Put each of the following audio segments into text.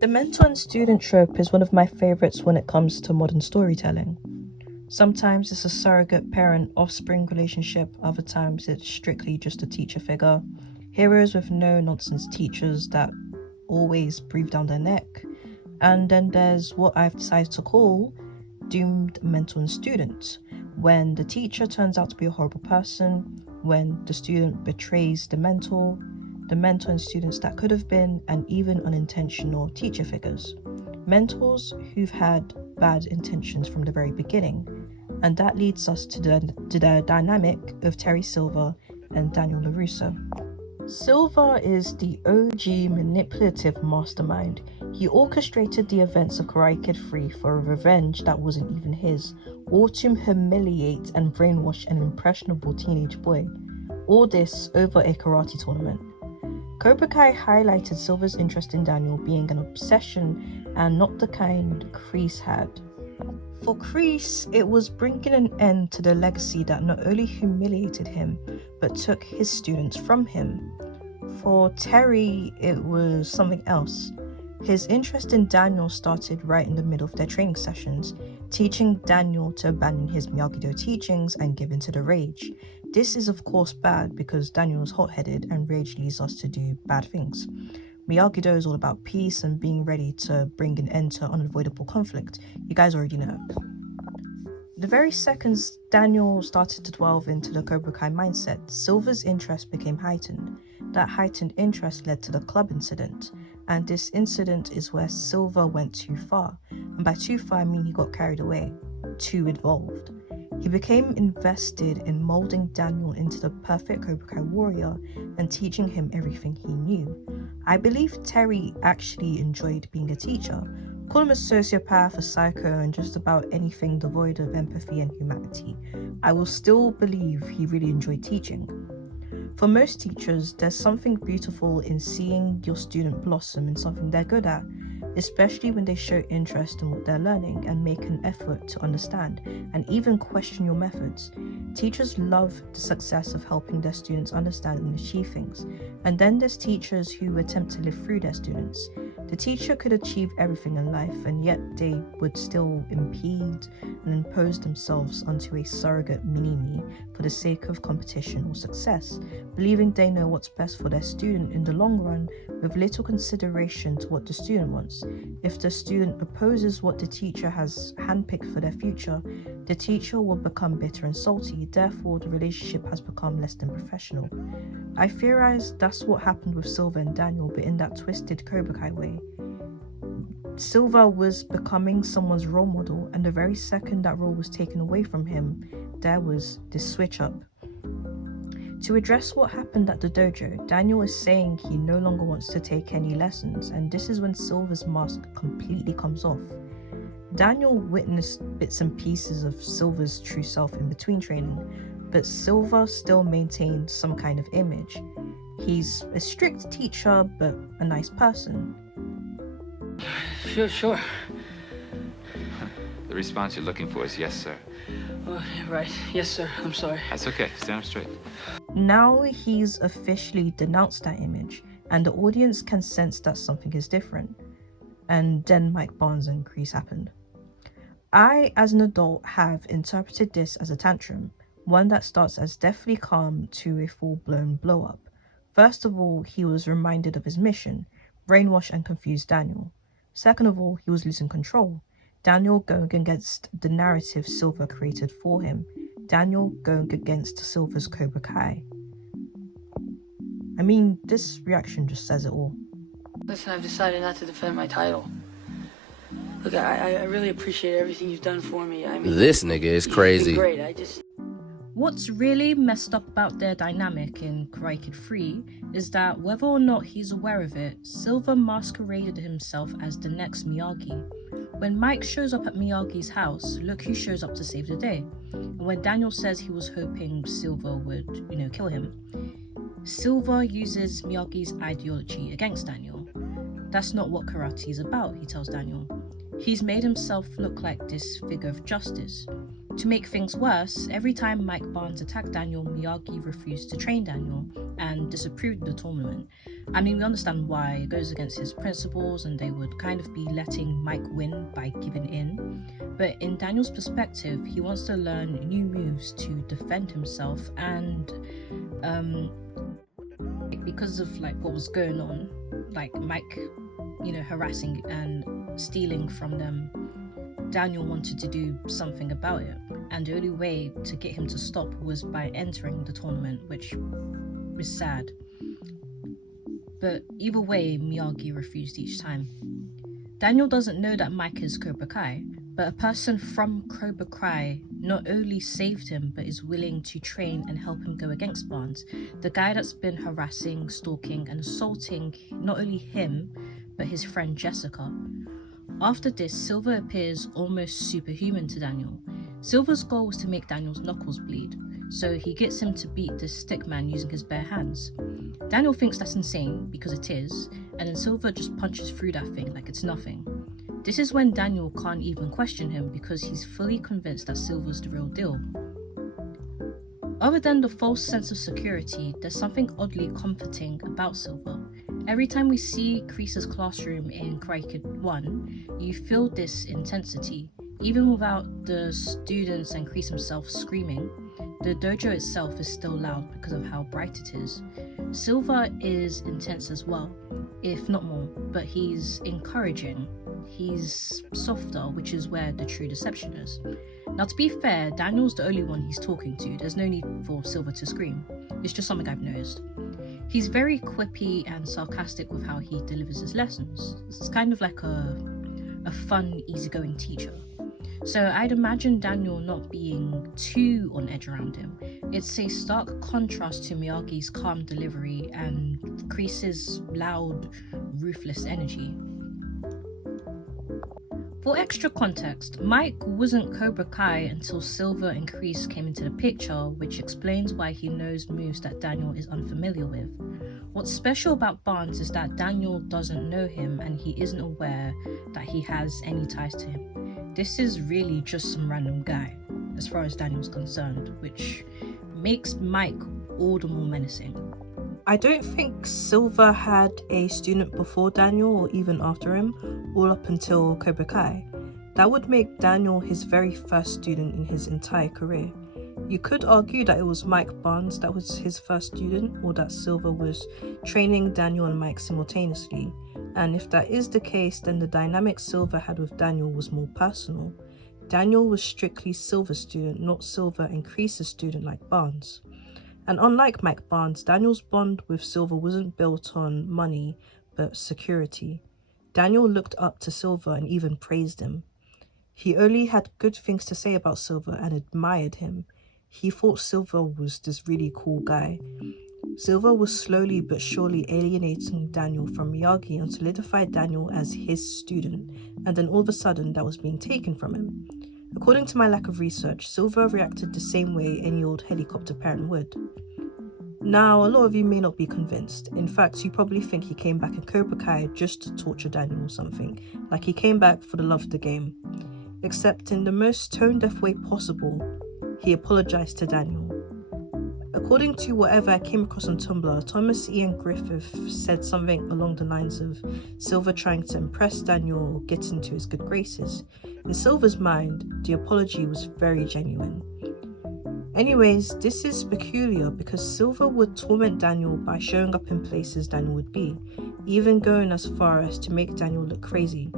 The mentor and student trope is one of my favorites when it comes to modern storytelling. Sometimes it's a surrogate parent offspring relationship, other times it's strictly just a teacher figure. Heroes with no nonsense teachers that always breathe down their neck. And then there's what I've decided to call doomed mentor and student, when the teacher turns out to be a horrible person, when the student betrays the mentor and students that could have been, and even unintentional teacher figures. Mentors who've had bad intentions from the very beginning. And that leads us to the dynamic of Terry Silver and Daniel LaRusso. Silver is the OG manipulative mastermind. He orchestrated the events of Karate Kid 3 for a revenge that wasn't even his, or to humiliate and brainwash an impressionable teenage boy. All this over a karate tournament. Cobra Kai highlighted Silver's interest in Daniel being an obsession and not the kind Kreese had. For Kreese, it was bringing an end to the legacy that not only humiliated him, but took his students from him. For Terry, it was something else. His interest in Daniel started right in the middle of their training sessions, teaching Daniel to abandon his Miyagi-Do teachings and give in to the rage. This is of course bad because Daniel is hot-headed and rage leads us to do bad things. Miyagi-Do is all about peace and being ready to bring an end to unavoidable conflict. You guys already know. The very second Daniel started to delve into the Cobra Kai mindset, Silver's interest became heightened. That heightened interest led to the club incident, and this incident is where Silver went too far. And by too far I mean he got carried away, too involved. He became invested in molding Daniel into the perfect Cobra Kai warrior and teaching him everything he knew. I believe Terry actually enjoyed being a teacher. Call him a sociopath, a psycho, and just about anything devoid of empathy and humanity. I will still believe he really enjoyed teaching. For most teachers, there's something beautiful in seeing your student blossom in something they're good at, especially when they show interest in what they're learning and make an effort to understand and even question your methods. Teachers love the success of helping their students understand and achieve things, and then there's teachers who attempt to live through their students. The teacher could achieve everything in life, and yet they would still impede and impose themselves onto a surrogate mini-me for the sake of competition or success, believing they know what's best for their student in the long run with little consideration to what the student wants. If the student opposes what the teacher has handpicked for their future, the teacher will become bitter and salty, therefore the relationship has become less than professional. I theorize that's what happened with Silver and Daniel, but in that twisted Cobra Kai way. Silver was becoming someone's role model, and the very second that role was taken away from him, there was this switch up. To address what happened at the dojo, Daniel is saying he no longer wants to take any lessons, and this is when Silver's mask completely comes off. Daniel witnessed bits and pieces of Silver's true self in between training, but Silver still maintained some kind of image. He's a strict teacher, but a nice person. Sure. The response you're looking for is yes, sir. Oh, right. Yes, sir. I'm sorry. That's okay. Stand up straight. Now he's officially denounced that image, and the audience can sense that something is different. And then Mike Barnes and Kreese happened. I, as an adult, have interpreted this as a tantrum, one that starts as deathly calm to a full-blown blow-up. First of all, he was reminded of his mission, brainwash and confuse Daniel. Second of all, he was losing control. Daniel going against the narrative Silver created for him. Daniel going against Silver's Cobra Kai. I mean, this reaction just says it all. Listen, I've decided not to defend my title. Look, I really appreciate everything you've done for me. I mean, this nigga is crazy. You've been great. What's really messed up about their dynamic in Karate Kid 3 is that whether or not he's aware of it, Silver masqueraded himself as the next Miyagi. When Mike shows up at Miyagi's house, look who shows up to save the day. And when Daniel says he was hoping Silver would, kill him, Silver uses Miyagi's ideology against Daniel. That's not what karate is about, he tells Daniel. He's made himself look like this figure of justice. To make things worse, every time Mike Barnes attacked Daniel, Miyagi refused to train Daniel and disapproved the tournament. I mean, we understand why. It goes against his principles and they would kind of be letting Mike win by giving in. But in Daniel's perspective, he wants to learn new moves to defend himself, and because of like what was going on, like Mike, harassing and stealing from them, Daniel wanted to do something about it. And the only way to get him to stop was by entering the tournament, which is sad. But either way, Miyagi refused each time. Daniel doesn't know that Mike is Cobra Kai, but a person from Cobra Kai not only saved him, but is willing to train and help him go against Barnes, the guy that's been harassing, stalking, and assaulting not only him, but his friend Jessica. After this, Silver appears almost superhuman to Daniel. Silver's goal was to make Daniel's knuckles bleed, so he gets him to beat this stickman using his bare hands. Daniel thinks that's insane, because it is, and then Silver just punches through that thing like it's nothing. This is when Daniel can't even question him because he's fully convinced that Silver's the real deal. Other than the false sense of security, there's something oddly comforting about Silver. Every time we see Kreese's classroom in Karate Kid 1, you feel this intensity. Even without the students and Kreese himself screaming, the dojo itself is still loud because of how bright it is. Silver is intense as well, if not more, but he's encouraging. He's softer, which is where the true deception is. Now, to be fair, Daniel's the only one he's talking to. There's no need for Silver to scream. It's just something I've noticed. He's very quippy and sarcastic with how he delivers his lessons. It's kind of like a fun, easygoing teacher. So I'd imagine Daniel not being too on edge around him. It's a stark contrast to Miyagi's calm delivery and Kreese's loud, ruthless energy. For extra context, Mike wasn't Cobra Kai until Silver and Kreese came into the picture, which explains why he knows moves that Daniel is unfamiliar with. What's special about Barnes is that Daniel doesn't know him and he isn't aware that he has any ties to him. This is really just some random guy, as far as Daniel's concerned, which makes Mike all the more menacing. I don't think Silver had a student before Daniel or even after him, all up until Cobra Kai. That would make Daniel his very first student in his entire career. You could argue that it was Mike Barnes that was his first student, or that Silver was training Daniel and Mike simultaneously. And if that is the case, then the dynamic Silver had with Daniel was more personal. Daniel was strictly Silver's student, not Silver and Kreese's student like Barnes. And unlike Mike Barnes, Daniel's bond with Silver wasn't built on money, but security. Daniel looked up to Silver and even praised him. He only had good things to say about Silver and admired him. He thought Silver was this really cool guy. Silver was slowly but surely alienating Daniel from Miyagi and solidified Daniel as his student, and then all of a sudden that was being taken from him. According to my lack of research, Silver reacted the same way any old helicopter parent would. Now, a lot of you may not be convinced. In fact, you probably think he came back in Cobra Kai just to torture Daniel or something, like he came back for the love of the game. Except in the most tone-deaf way possible, he apologized to Daniel. According to whatever I came across on Tumblr, Thomas Ian Griffith said something along the lines of Silver trying to impress Daniel or get into his good graces. In Silver's mind, the apology was very genuine. Anyways, this is peculiar because Silver would torment Daniel by showing up in places Daniel would be, even going as far as to make Daniel look crazy.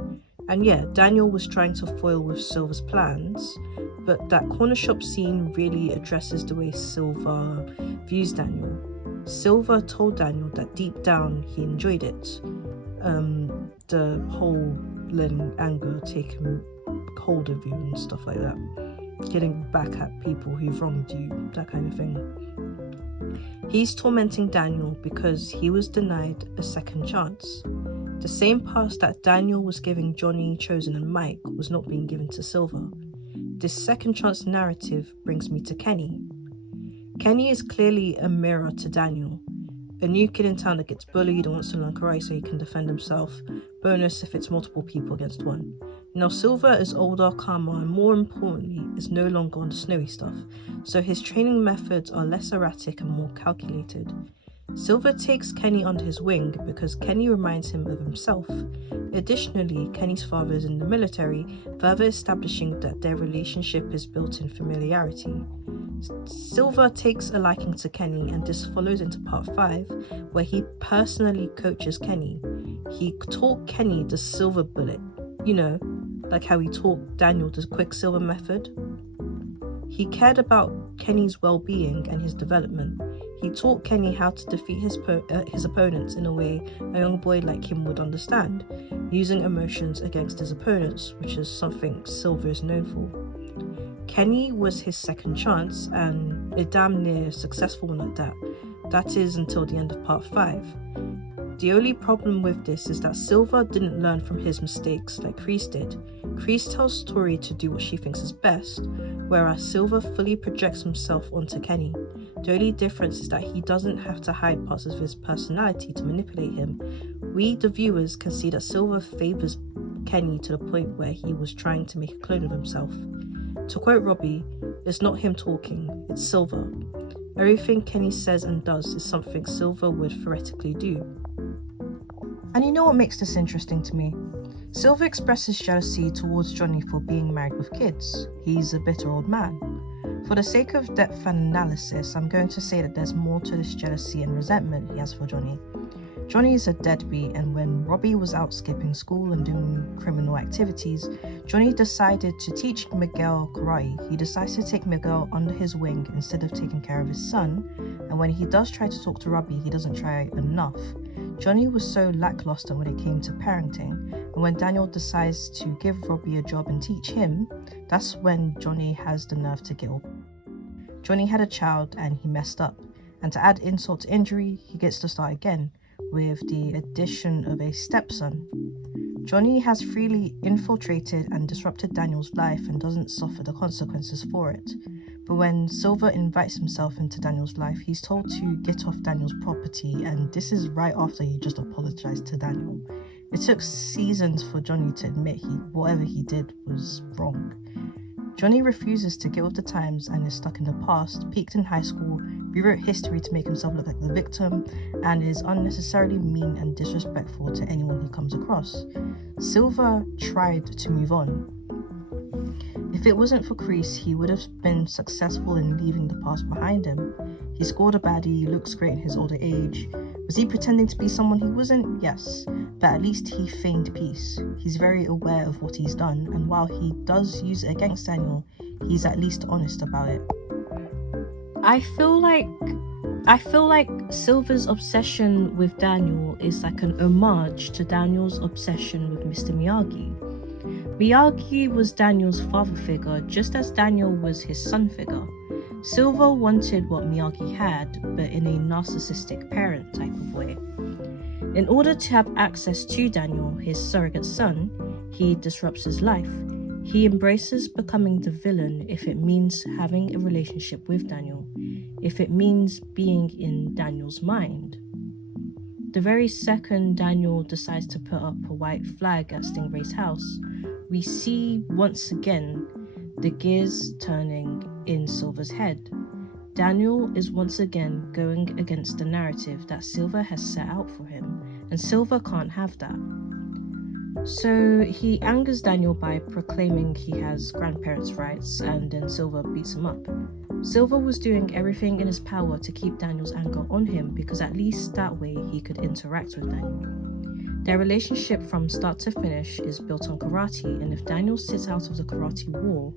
And yeah, Daniel was trying to foil with Silver's plans, but that corner shop scene really addresses the way Silver views Daniel. Silver told Daniel that deep down he enjoyed it. The whole letting anger take hold of you and stuff like that. Getting back at people who've wronged you, that kind of thing. He's tormenting Daniel because he was denied a second chance. The same pass that Daniel was giving Johnny, Chosen and Mike was not being given to Silver. This second chance narrative brings me to Kenny. Kenny is clearly a mirror to Daniel. A new kid in town that gets bullied and wants to learn karate so he can defend himself. Bonus if it's multiple people against one. Now Silver is older, calmer, and more importantly, is no longer on the snowy stuff, so his training methods are less erratic and more calculated. Silver takes Kenny under his wing because Kenny reminds him of himself. Additionally, Kenny's father is in the military, further establishing that their relationship is built in familiarity. Silver takes a liking to Kenny, and this follows into part 5, where he personally coaches Kenny. He taught Kenny the silver bullet, like how he taught Daniel the quicksilver method. He cared about Kenny's well-being and his development. He taught Kenny how to defeat his opponents in a way a young boy like him would understand, using emotions against his opponents, which is something Silver is known for. Kenny was his second chance, and a damn near successful one at that. That is until the end of part 5. The only problem with this is that Silver didn't learn from his mistakes like Kreese did. Kreese tells Tori to do what she thinks is best, whereas Silver fully projects himself onto Kenny. The only difference is that he doesn't have to hide parts of his personality to manipulate him. We, the viewers, can see that Silver favors Kenny to the point where he was trying to make a clone of himself. To quote Robbie, "It's not him talking, it's Silver." Everything Kenny says and does is something Silver would theoretically do. And you know what makes this interesting to me? Silver expresses jealousy towards Johnny for being married with kids. He's a bitter old man. For the sake of depth and analysis, I'm going to say that there's more to this jealousy and resentment he has for Johnny. Johnny is a deadbeat, and when Robbie was out skipping school and doing criminal activities, Johnny decided to teach Miguel karate. He decides to take Miguel under his wing instead of taking care of his son, and when he does try to talk to Robbie, he doesn't try enough. Johnny was so lackluster when it came to parenting, and when Daniel decides to give Robbie a job and teach him, that's when Johnny has the nerve to get up. Johnny had a child and he messed up, and to add insult to injury, he gets to start again, with the addition of a stepson. Johnny has freely infiltrated and disrupted Daniel's life and doesn't suffer the consequences for it. But when Silver invites himself into Daniel's life, he's told to get off Daniel's property, and this is right after he just apologized to Daniel. It took seasons for Johnny to admit whatever he did was wrong. Johnny refuses to get with the times and is stuck in the past, peaked in high school, rewrote history to make himself look like the victim, and is unnecessarily mean and disrespectful to anyone he comes across. Silver tried to move on. If it wasn't for Kreese, he would have been successful in leaving the past behind him. He scored a baddie, looks great in his older age. Was he pretending to be someone he wasn't? Yes, but at least he feigned peace. He's very aware of what he's done, and while he does use it against Daniel, he's at least honest about it. I feel like Silver's obsession with Daniel is like an homage to Daniel's obsession with Mr. Miyagi. Miyagi was Daniel's father figure, just as Daniel was his son figure. Silver wanted what Miyagi had, but in a narcissistic parent type of way. In order to have access to Daniel, his surrogate son, he disrupts his life. He embraces becoming the villain if it means having a relationship with Daniel, if it means being in Daniel's mind. The very second Daniel decides to put up a white flag at Stingray's house, we see once again the gears turning in Silver's head. Daniel is once again going against the narrative that Silver has set out for him, and Silver can't have that. So he angers Daniel by proclaiming he has grandparents' rights, and then Silver beats him up. Silver was doing everything in his power to keep Daniel's anger on him, because at least that way he could interact with Daniel. Their relationship from start to finish is built on karate, and if Daniel sits out of the karate war,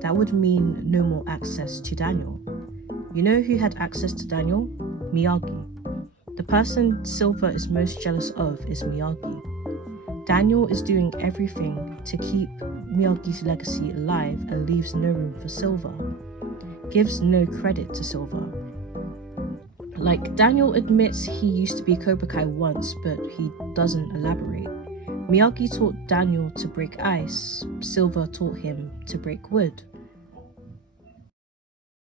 that would mean no more access to Daniel. You know who had access to Daniel? Miyagi. The person Silver is most jealous of is Miyagi. Daniel is doing everything to keep Miyagi's legacy alive and leaves no room for Silver. Gives no credit to Silver. Like, Daniel admits he used to be Cobra Kai once, but he doesn't elaborate. Miyagi taught Daniel to break ice, Silver taught him to break wood.